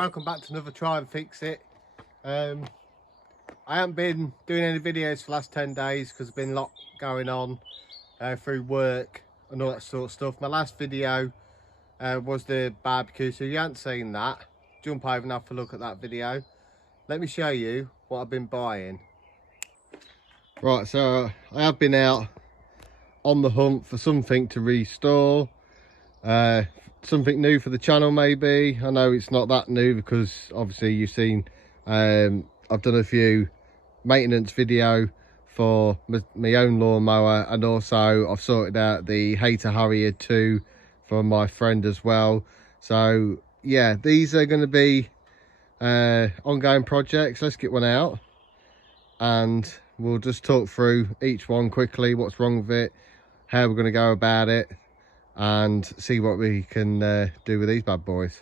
welcome back to another Try and Fix It. I haven't been doing any videos for the last 10 days because there's been a lot going on through work and all that sort of stuff. My last video was the barbecue, so if you haven't seen that, jump over and have a look at that video. Let me show you what I've been buying. Right, so I have been out on the hunt for something to restore, something new for the channel maybe. I know it's not that new because obviously you've seen I've done a few maintenance video for my own lawnmower, and also I've sorted out the Hater Harrier 2 for my friend as well. So yeah, these are going to be ongoing projects. Let's get one out and we'll just talk through each one quickly, what's wrong with it, how we're going to go about it, and see what we can do with these bad boys.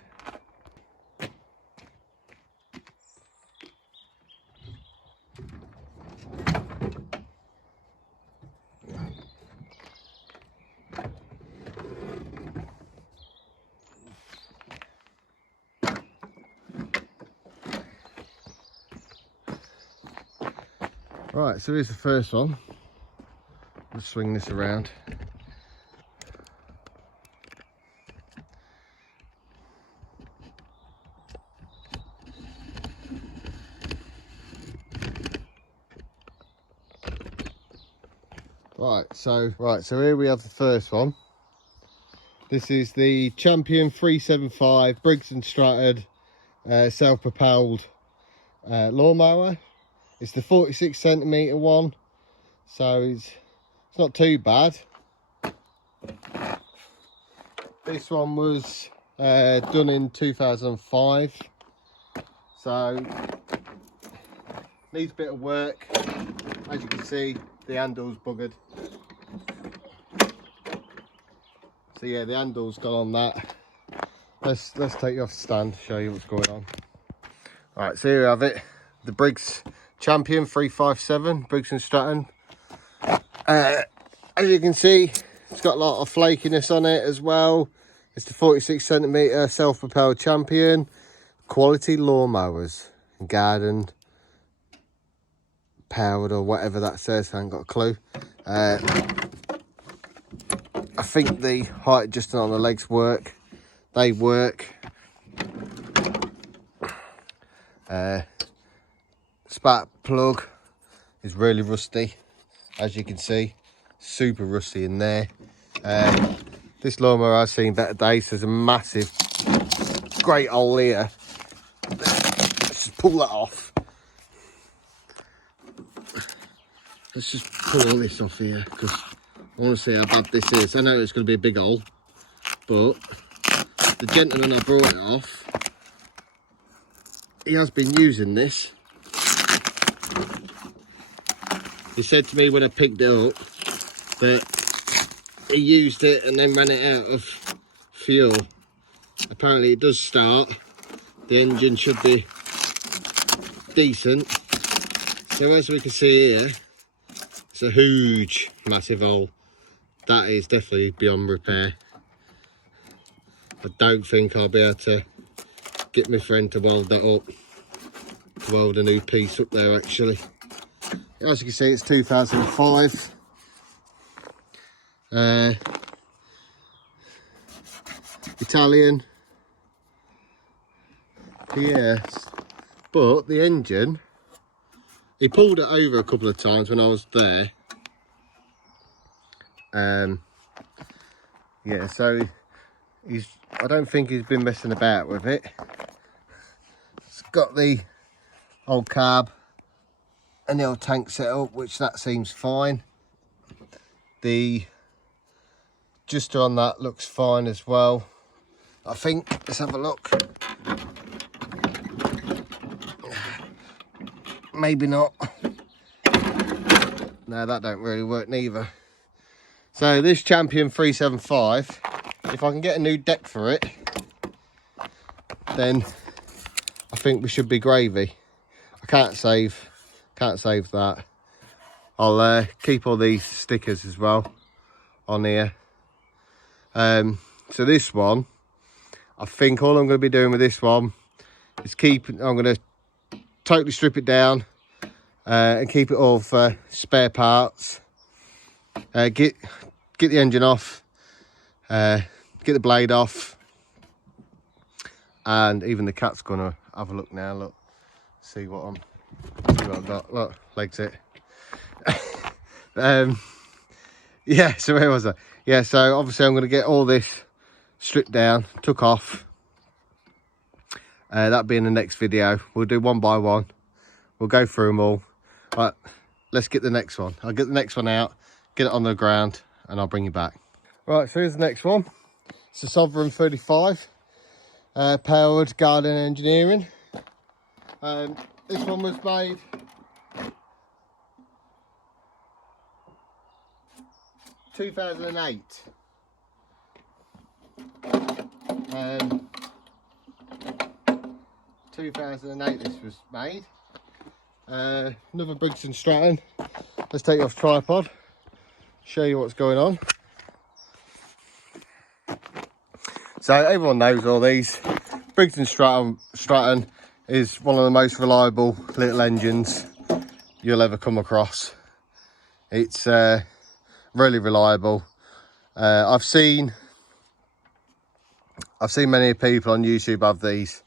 Right, so here's the first one. Let's swing this around. Right, so here we have the first one. This is the Champion 375 Briggs & Stratton self-propelled lawnmower. It's the 46cm one, so it's not too bad. This one was done in 2005, so needs a bit of work. As you can see, the handle's buggered. So yeah, the handle's gone on that. Let's take you off the stand, show you what's going on. All right, so here we have it, the Briggs Champion 357 Briggs & Stratton. As you can see, it's got a lot of flakiness on it as well. It's the 46cm self-propelled Champion. Quality lawnmowers, garden powered or whatever that says, I haven't got a clue. I think the height adjusting on the legs work. They work. Spark plug is really rusty, as you can see, super rusty in there. This lawnmower I've seen better days. There's a massive great hole here. Let's just pull that off. Let's just pull all this off here because I want to see how bad this is. I know it's going to be a big hole, but the gentleman I brought it off, he has been using this. He said to me when I picked it up that he used it and then ran it out of fuel. Apparently it does start. The engine should be decent. So as we can see here, it's a huge, massive hole. That is definitely beyond repair. I don't think I'll be able to get my friend to weld that up. To weld a new piece up there actually. As you can see, it's 2005. Italian. Yes. But the engine, he pulled it over a couple of times when I was there. Yeah, so I don't think he's been messing about with it. It's got the old carb and the old tank set up, which that seems fine. The adjuster on that looks fine as well, I think. Let's have a look. Maybe not. No, that don't really work neither. So this Champion 375, if I can get a new deck for it, then I think we should be gravy. I can't save that. I'll keep all these stickers as well on here. So this one, I think all I'm going to be doing with this one I'm going to totally strip it down and keep it all for spare parts. Get the engine off, get the blade off, and even the cat's gonna have a look now. Look, see what I've got. Look, legs it. Yeah, so where was I? Yeah, so obviously I'm going to get all this stripped down, took off. That'll be in the next video. We'll do one by one. We'll go through them all. Right, let's get the next one. I'll get the next one out, get it on the ground, and I'll bring you back. Right, so here's the next one. It's a Sovereign 35, powered garden engineering. This one was made 2008. 2008 this was made. Another Briggs & Stratton. Let's take it off tripod, show you what's going on. So everyone knows all these. Briggs & Stratton is one of the most reliable little engines you'll ever come across. It's really reliable. I've seen many people on YouTube have these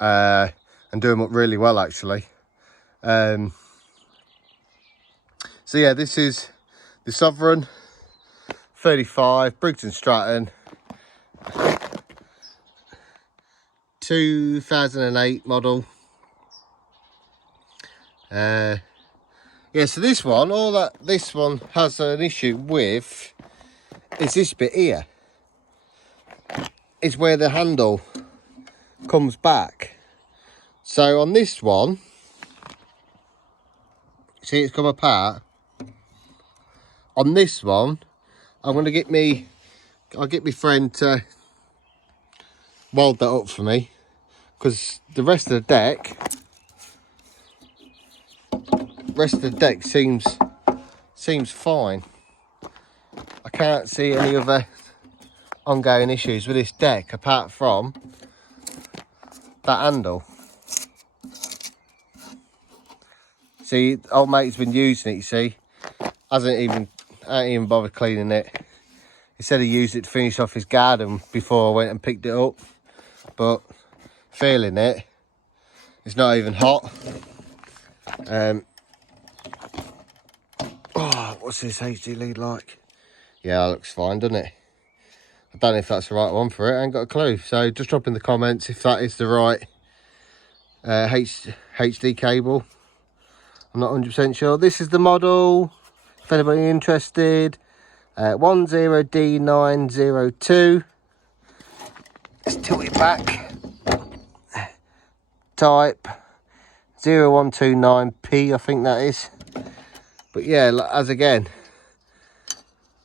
and do them up really well, actually. So yeah, this is the Sovereign 35 Briggs & Stratton 2008 model. Yeah, so this one, this one has an issue with is this bit here. It's where the handle comes back. So on this one, see it's come apart. On this one, I'll get my friend to weld that up for me, because the rest of the deck seems fine. I can't see any other ongoing issues with this deck apart from that handle. See, old mate's been using it, you see. Ain't even bothered cleaning it. He said he used it to finish off his garden before I went and picked it up. But feeling it, it's not even hot. Oh, what's this HD lead like? Yeah, that looks fine, doesn't it? I don't know if that's the right one for it. I ain't got a clue. So just drop in the comments if that is the right HD cable. I'm not 100% sure. This is the model, if anybody interested. 10D902. Let's tilt it back. Type 0129P, I think that is. But yeah, as again,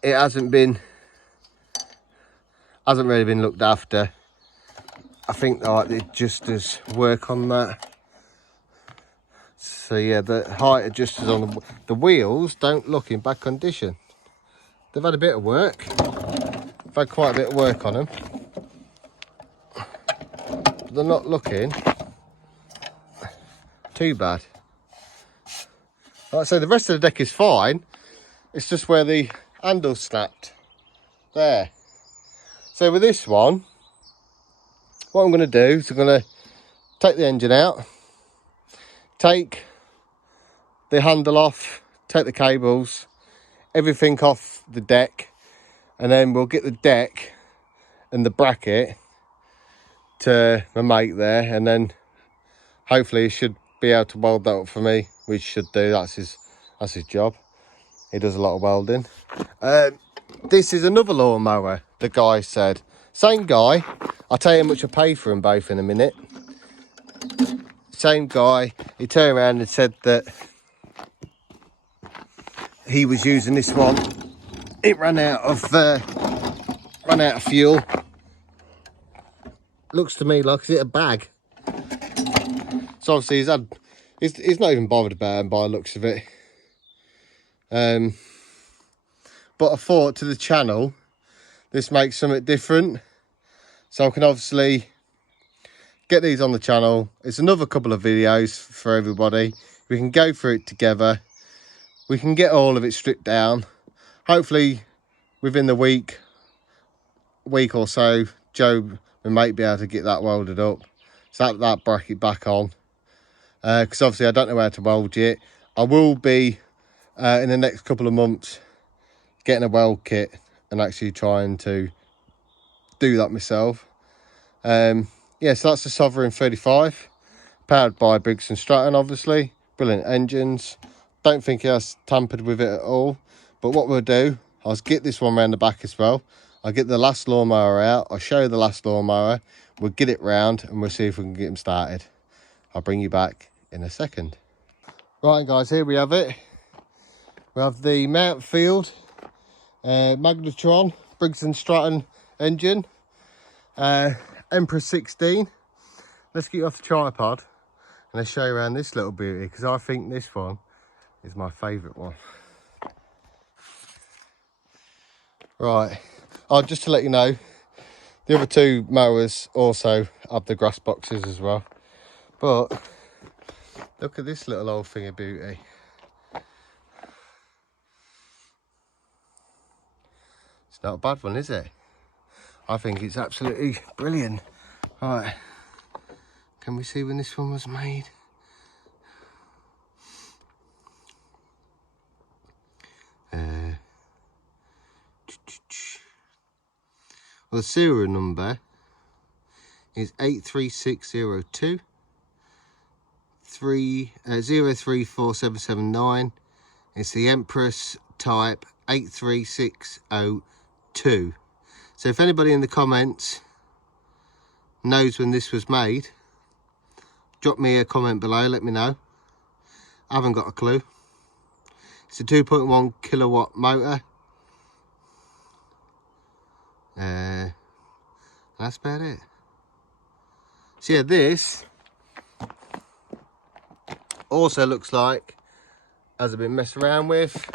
it hasn't really been looked after. I think like it just does work on that. So yeah, the height adjusters on the wheels don't look in bad condition. They've had a bit of work. I've had quite a bit of work on them. But they're not looking too bad. Like I say, the rest of the deck is fine. It's just where the handle snapped. There. So with this one, what I'm going to do is I'm going to take the engine out, take the handle off, take the cables, everything off the deck, and then we'll get the deck and the bracket to my mate there, and then hopefully he should be able to weld that up for me, which should do. That's his job. He does a lot of welding. This is another lawnmower, the guy said. Same guy. I'll tell you how much I paid for them both in a minute. Same guy. He turned around and said that he was using this one. It ran out of fuel. Looks to me like it's a bag. So obviously he's not even bothered about it by the looks of it. But I thought to the channel, this makes something different. So I can obviously get these on the channel. It's another couple of videos for everybody. We can go through it together. We can get all of it stripped down. Hopefully within the week or so, Joe might be able to get that welded up. So that bracket back on. Because obviously I don't know how to weld yet. I will be in the next couple of months getting a weld kit and actually trying to do that myself. Yeah, so that's the Sovereign 35, powered by Briggs & Stratton, obviously. Brilliant engines. Don't think he has tampered with it at all. But what we'll do, I'll get this one around the back as well. I'll get the last lawnmower out. I'll show you the last lawnmower. We'll get it round and we'll see if we can get him started. I'll bring you back in a second. Right, guys, here we have it. We have the Mountfield Magnetron Briggs & Stratton engine. Emperor 16. Let's get you off the tripod and I'll show you around this little beauty, because I think this one is my favourite one. Right, just to let you know, the other two mowers also have the grass boxes as well. But look at this little old thing of beauty. It's not a bad one, is it? I think it's absolutely brilliant. Right, can we see when this one was made? Well, the serial number is 83602 034779. It's the Empress type 83602. So if anybody in the comments knows when this was made, drop me a comment below, let me know. I haven't got a clue. It's a 2.1 kilowatt motor. That's about it. So yeah, this also looks like has been messed around with.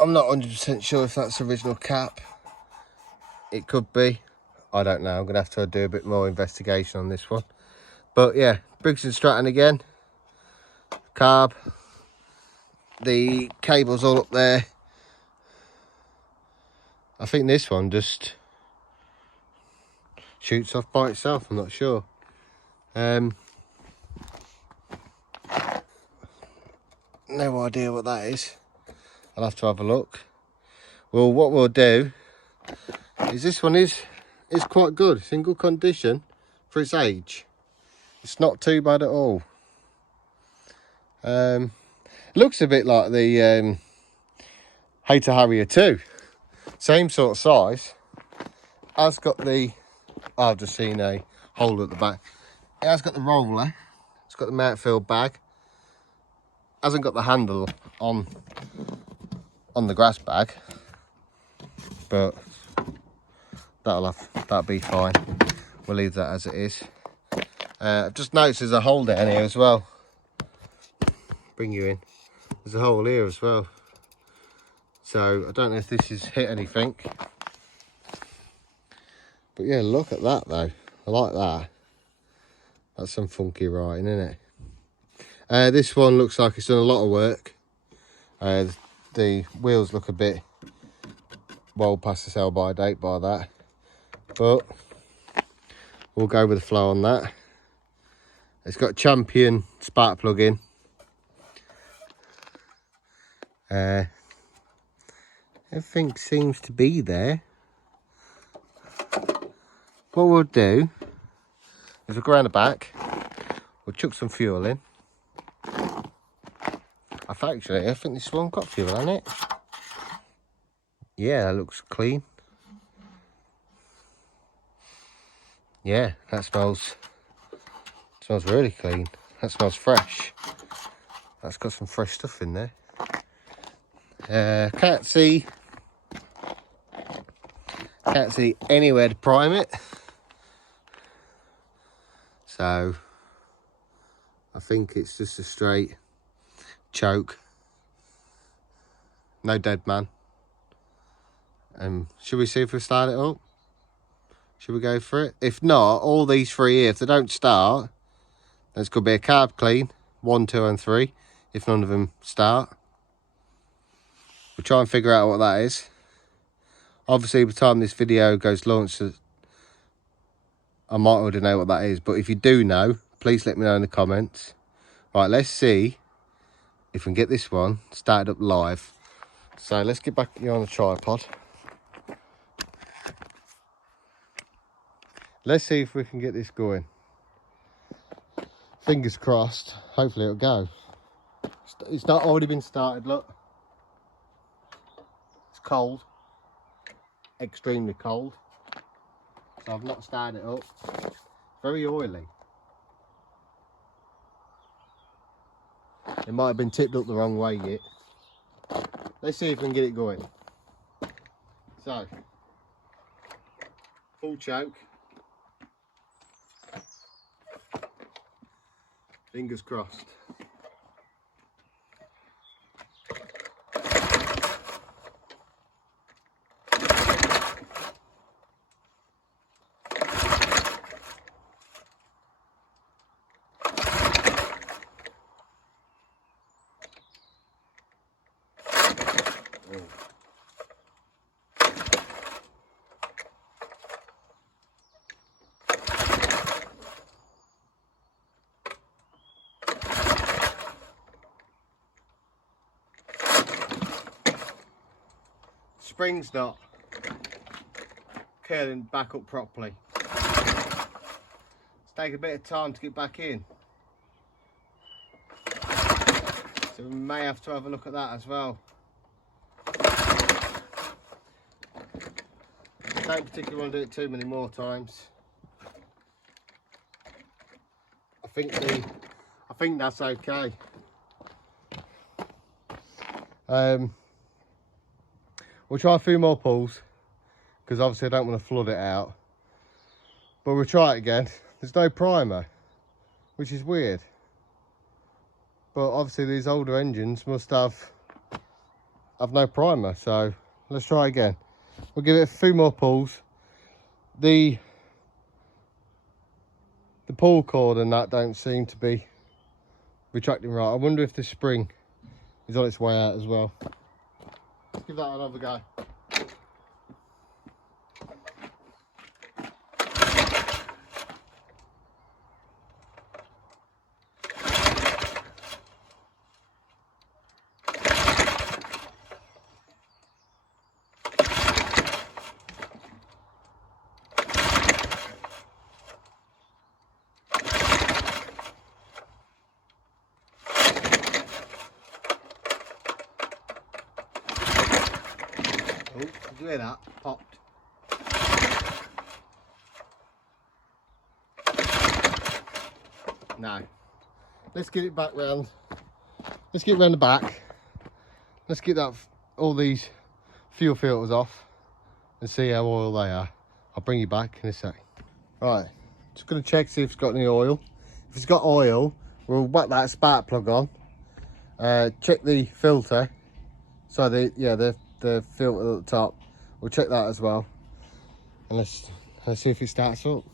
I'm not 100% sure if that's original cap. It could be. I don't know. I'm gonna have to do a bit more investigation on this one. But yeah, Briggs & Stratton again. Carb. The cable's all up there. I think this one just shoots off by itself. I'm not sure. No idea what that is. I'll have to have a look. Well, what we'll do is this one is quite good. It's in good condition for its age. It's not too bad at all. Looks a bit like the Hater Harrier 2. Same sort of size. Has got the, I've just seen a hole at the back. It has got the roller. It's got the Mountfield bag. Hasn't got the handle on the grass bag, but that'll be fine. We'll leave that as it is. I've just noticed there's a hole down here as well. Bring you in. There's a hole here as well. So I don't know if this has hit anything. But yeah, look at that though. I like that. That's some funky writing, isn't it? This one looks like it's done a lot of work. The wheels look a bit well past the sell by date by that. But we'll go with the flow on that. It's got Champion spark plug in. Everything seems to be there. What we'll do is we'll go around the back, we'll chuck some fuel in. I think this one got fuel on it. Yeah, that looks clean. Yeah, that smells really clean. That smells fresh. That's got some fresh stuff in there. Can't see anywhere to prime it. So I think it's just a straight choke. No dead man. Should we see if we start it up? Should we go for it? If not, all these three here, if they don't start, then it's going to be a carb clean, 1, 2 and 3, if none of them start. We'll try and figure out what that is. Obviously, by the time this video goes launched, I might already know what that is. But if you do know, please let me know in the comments. Right, let's see if we can get this one started up live. So let's get back here on the tripod. Let's see if we can get this going. Fingers crossed. Hopefully it'll go. It's not already been started, look. It's cold. Extremely cold. So I've not started it up. Very oily. It might have been tipped up the wrong way yet. Let's see if we can get it going. So, full choke. Fingers crossed. Spring's not curling back up properly. It's taking a bit of time to get back in. So we may have to have a look at that as well. Don't particularly want to do it too many more times. I think that's okay. We'll try a few more pulls because obviously I don't want to flood it out. But we'll try it again. There's no primer, which is weird. But obviously these older engines must have no primer, so let's try again. We'll give it a few more pulls. The pull cord and that don't seem to be retracting right. I wonder if the spring is on its way out as well. Let's give that another go. Oh, did you hear that? Popped. No. Let's get it back round. Let's get round the back. Let's get that all these fuel filters off and see how oil they are. I'll bring you back in a sec. Right, just gonna check see if it's got any oil. If it's got oil, we'll whack that spark plug on. Check the filter. So the filter at the top. We'll check that as well. And let's see if it starts up.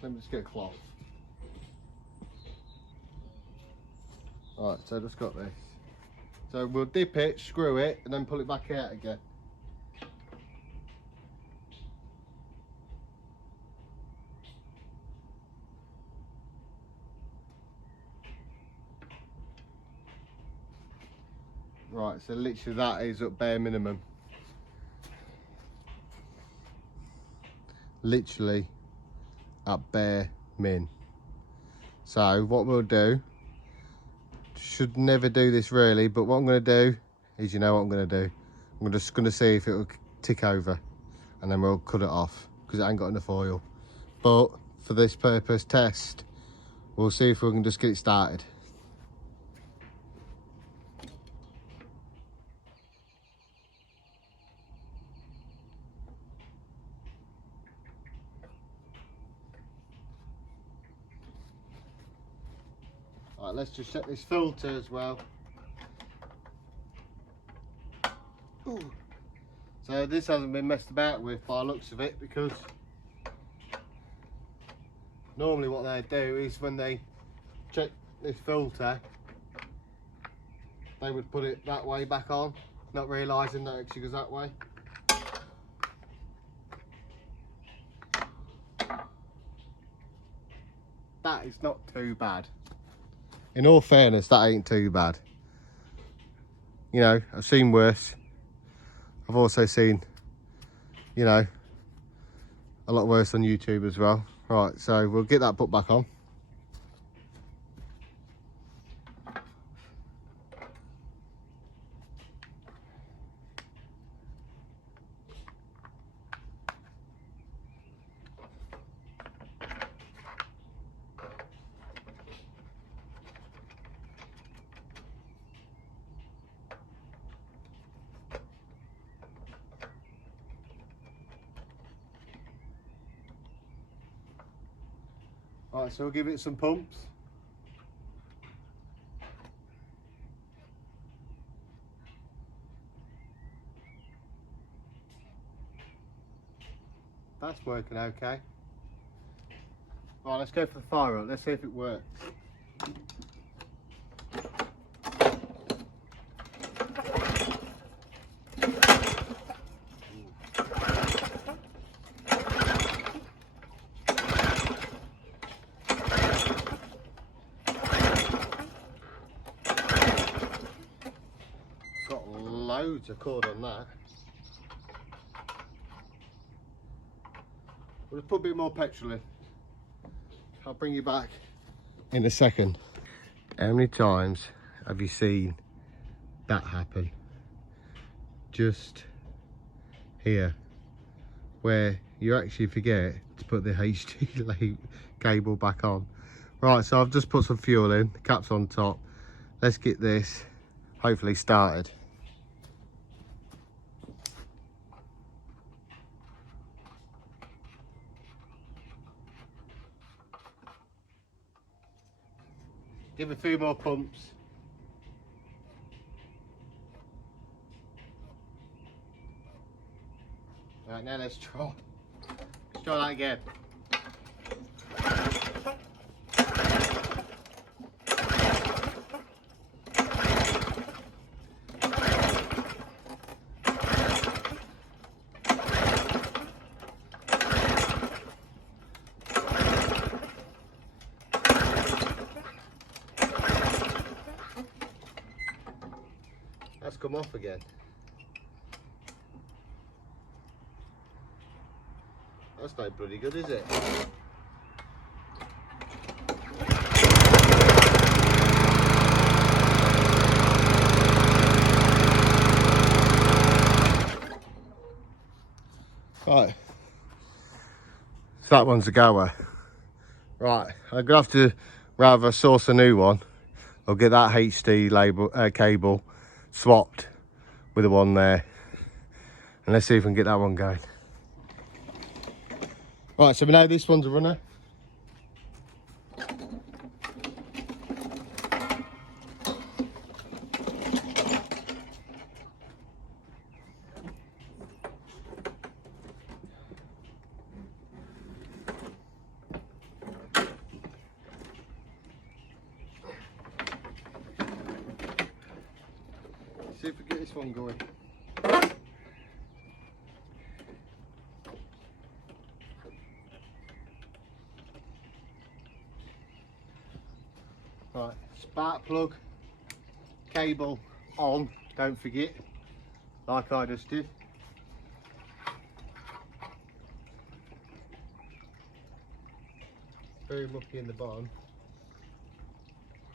Let me just get a cloth. Alright, so just got this. So we'll dip it, screw it, and then pull it back out again. Right, so literally that is at bare minimum. Literally at bare min. So what we'll do, should never do this really, but what I'm going to do is, you know what I'm going to do? I'm just going to see if it will tick over, and then we'll cut it off because it ain't got enough oil. But for this purpose test, we'll see if we can just get it started. Right, let's just check this filter as well. Ooh. So this hasn't been messed about with by the looks of it, because normally what they do is when they check this filter, they would put it that way back on, not realising that it actually goes that way. That is not too bad. In all fairness, that ain't too bad. You know, I've seen worse. I've also seen, you know, a lot worse on YouTube as well. Right, so we'll get that put back on. Right, so we'll give it some pumps. That's working okay. Right, let's go for the fire up. Let's see if it works. Got loads of cord on that. We'll just put a bit more petrol in. I'll bring you back in a second. How many times have you seen that happen? Just here, where you actually forget to put the HD cable back on. Right, so I've just put some fuel in, the cap's on top. Let's get this hopefully started. Give a few more pumps. Right, now let's try. Let's try that again. That's come off again. That's not bloody good, is it? Right. So that one's a goer. Right, I'm gonna have to rather source a new one. I'll get that HD label cable swapped with the one there, and let's see if we can get that one going. Right, so we know this one's a runner. See if we get this one going. Right, spark plug, cable on, don't forget, like I just did. Very mucky in the bottom.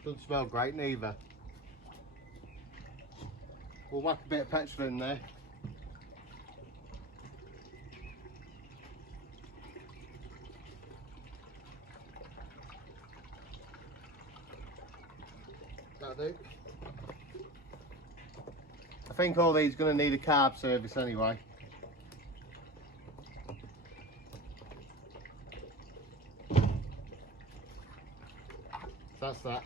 Doesn't smell great neither. We'll whack a bit of petrol in there. That'll do. I think all these are going to need a carb service anyway. That's that.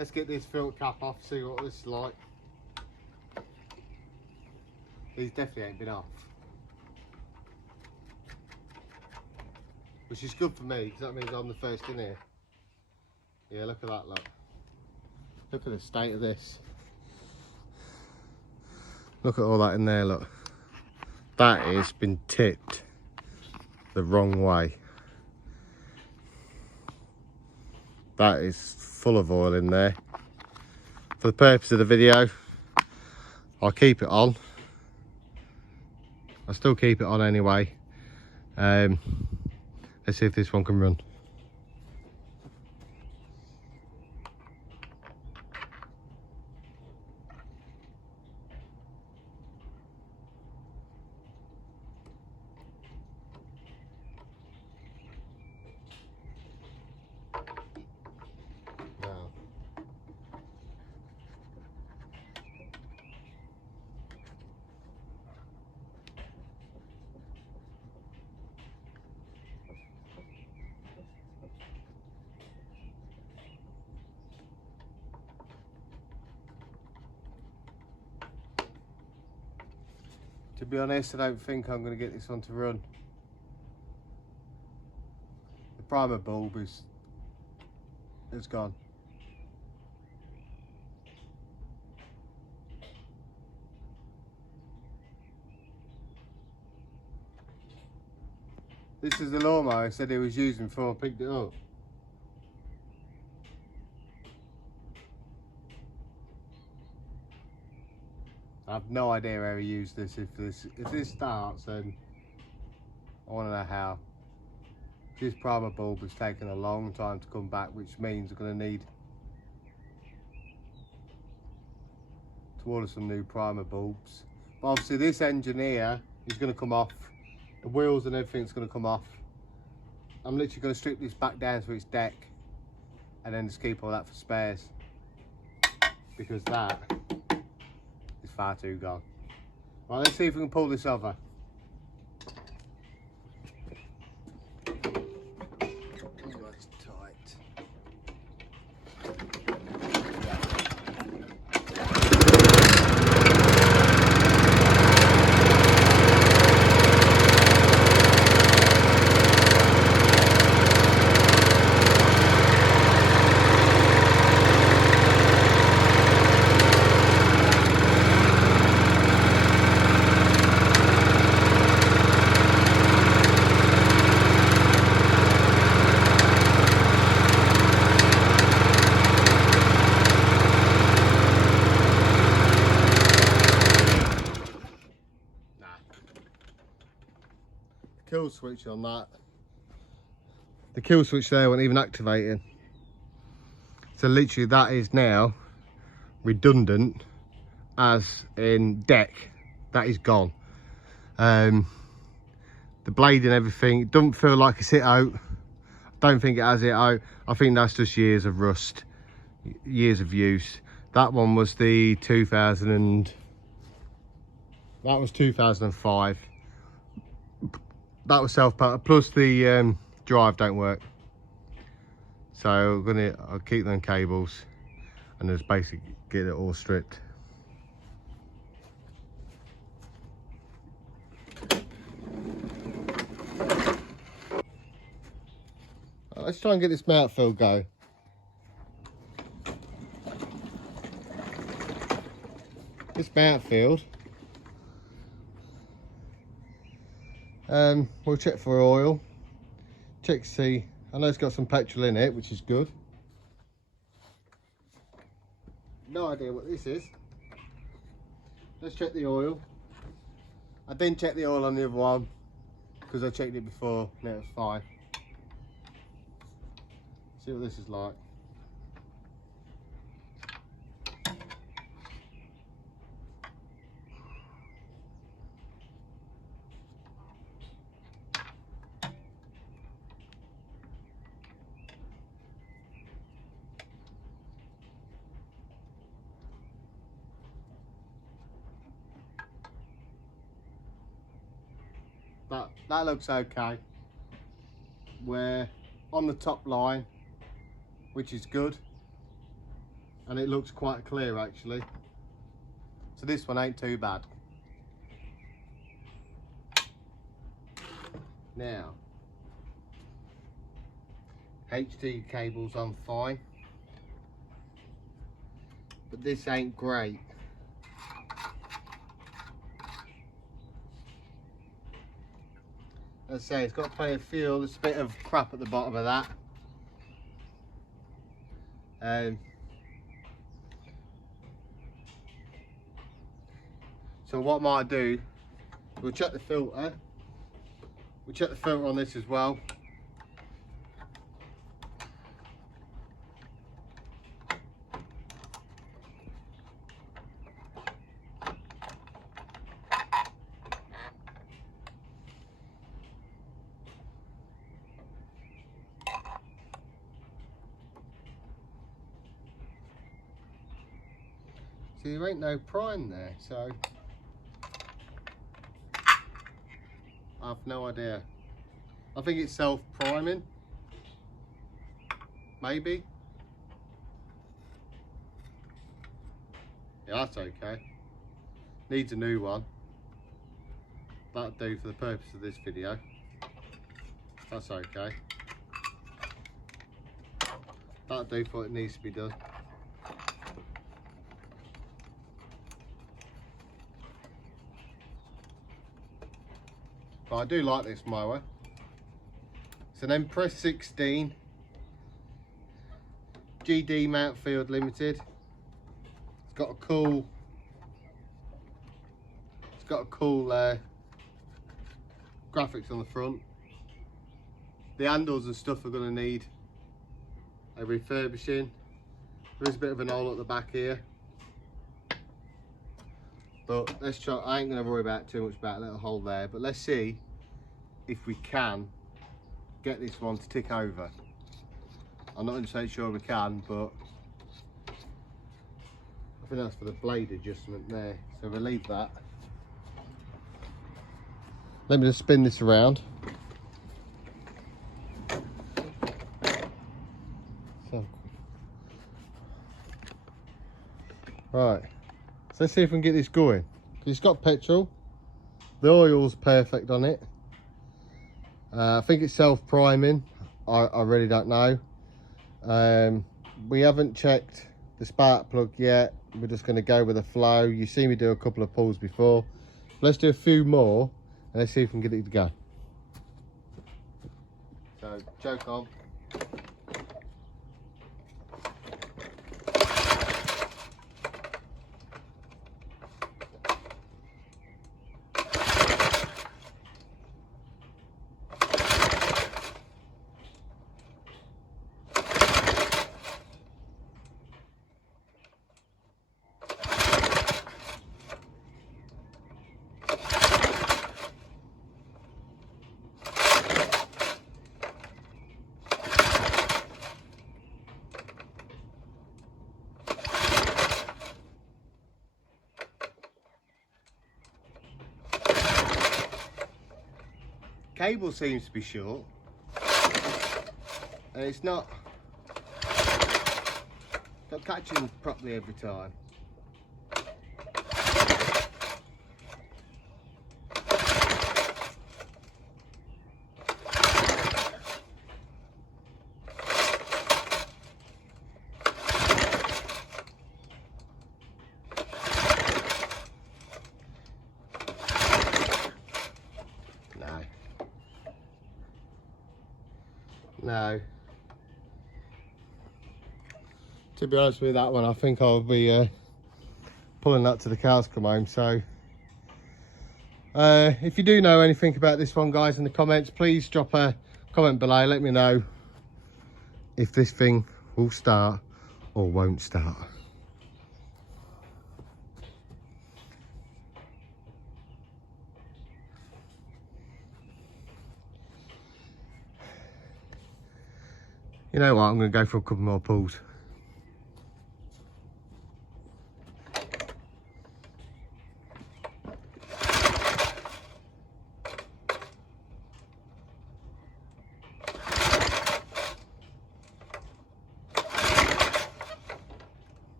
Let's get this filter cap off, see what this is like. These definitely ain't been off. Which is good for me, because that means I'm the first in here. Yeah, look at that, look. Look at the state of this. Look at all that in there, look. That has been tipped the wrong way. That is full of oil in there. For the purpose of the video, I'll keep it on. I'll still keep it on anyway. Let's see if this one can run. To be honest, I don't think I'm going to get this one to run. The primer bulb is gone. This is the lawnmower I said he was using before I picked it up. I have no idea how he used this. If this starts, then I want to know how. This primer bulb has taken a long time to come back, which means we're going to need to order some new primer bulbs. But obviously this engine here is going to come off. The wheels and everything's going to come off. I'm literally going to strip this back down to its deck and then just keep all that for spares, because that is far too gone. Right, let's see if we can pull this over. That's tight. Kill switch on that. The kill switch there wasn't even activating. So literally that is now redundant, as in deck. That is gone. The blade and everything, it doesn't feel like it's hit out. Don't think it has hit out. I think that's just years of rust, years of use. That one was the 2005. That was self-power, plus the drive don't work. So I'll keep them cables and just basically get it all stripped. Let's try and get this Mountfield go. This Mountfield, we'll check for oil, check to see. I know it's got some petrol in it, which is good. No idea what this is. Let's check the oil. I didn't check the oil on the other one because I checked it before and it was fine. See what this is like. That looks okay. We're on the top line, which is good. and it looks quite clear actually. So this one ain't too bad. Now, HD cable's on fine, but this ain't great. As I say, it's got plenty of fuel. There's a bit of crap at the bottom of that. So what I might do, we'll check the filter. We'll check the filter on this as well. See, there ain't no prime there, so I have no idea. I think it's self-priming, maybe. Yeah, that's okay. Needs a new one. That'll do for the purpose of this video. That's okay. That'll do for what it needs to be done. But I do like this mower. It's an M16 GD Mountfield Limited. It's got a cool graphics on the front. The handles and stuff are going to need a refurbishing. There is a bit of an hole at the back here. But let's try, I ain't going to worry about too much about a little hole there, but let's see if we can get this one to tick over. I'm not entirely sure we can, but I think that's for the blade adjustment there. So we'll leave that. Let me just spin this around. So. Right. So let's see if we can get this going. It's got petrol. The oil's perfect on it. I think it's self-priming. I really don't know. We haven't checked the spark plug yet. We're just going to go with the flow. You see me do a couple of pulls before. Let's do a few more and let's see if we can get it to go. So choke on. Cable seems to be short, and it's not catching properly every time. No. To be honest with that one, I think I'll be pulling that to the cows come home. So if you do know anything about this one, guys, in the comments, please drop a comment below. Let me know if this thing will start or won't start. You know what, I'm going to go for a couple more pulls.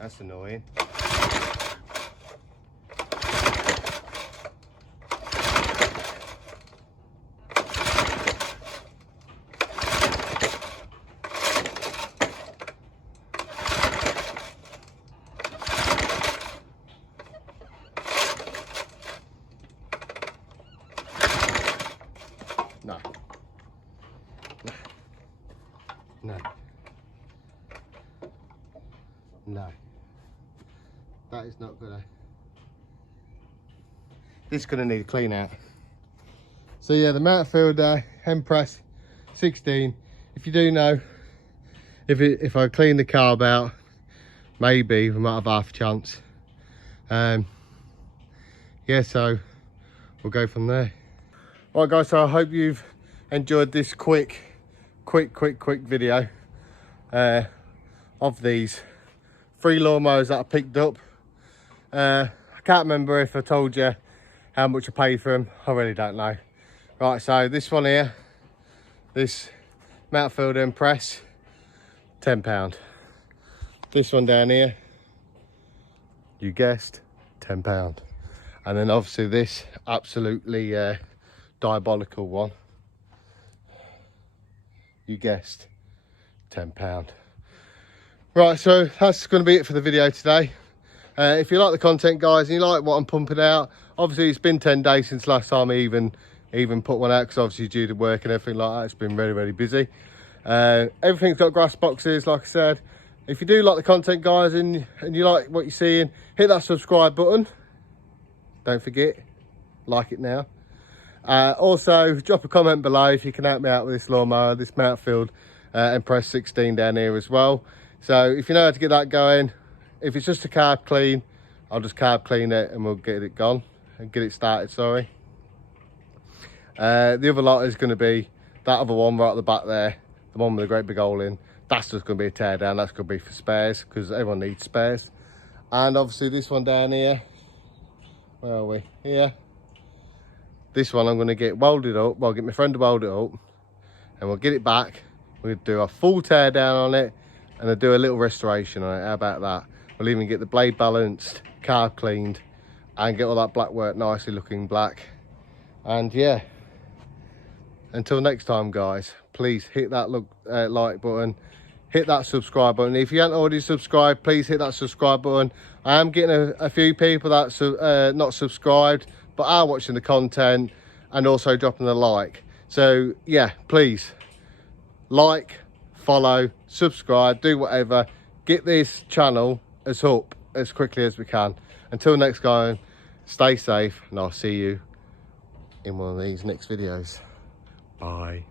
That's annoying. No. No. No. That is not gonna. This is gonna need a clean out. So yeah, the Mountfield M16. If you do know, if I clean the carb out, maybe we might have half a chance. Yeah, so we'll go from there. All right guys, so I hope you've enjoyed this quick video of these 3 lawnmowers that I picked up. I can't remember if I told you how much I paid for them. I really don't know. Right, so this one here, this Mountfield M16, £10. This one down here, you guessed, £10. And then obviously this absolutely diabolical one, you guessed, £10. Right, so that's going to be it for the video today. If you like the content, guys, and you like what I'm pumping out, obviously it's been 10 days since last time I even put one out, because obviously due to work and everything like that, it's been very busy. Everything's got grass boxes, like I said. If you do like the content, guys, and you like what you're seeing, hit that subscribe button. Don't forget, like it now. Also, drop a comment below if you can help me out with this lawnmower, this Mountfield M16 down here as well. So if you know how to get that going, if it's just a carb clean, I'll just carb clean it and we'll get it gone and get it started, sorry. The other lot is going to be that other one right at the back there, the one with the great big hole in. That's just going to be a tear down. That's going to be for spares, because everyone needs spares. And obviously this one down here, where are we? Here. This one I'm going to get welded up. Well, get my friend to weld it up, and we'll get it back. We'll do a full tear down on it, and I'll do a little restoration on it. How about that? We'll even get the blade balanced, carb cleaned, and get all that black work nicely looking black. And yeah, until next time, guys, please hit that like button, hit that subscribe button. If you haven't already subscribed, please hit that subscribe button. I am getting a few people that's not subscribed, but are watching the content and also dropping a like. So yeah, please like, follow, subscribe, do whatever. Get this channel up as quickly as we can. Until next time, stay safe, and I'll see you in one of these next videos. Bye.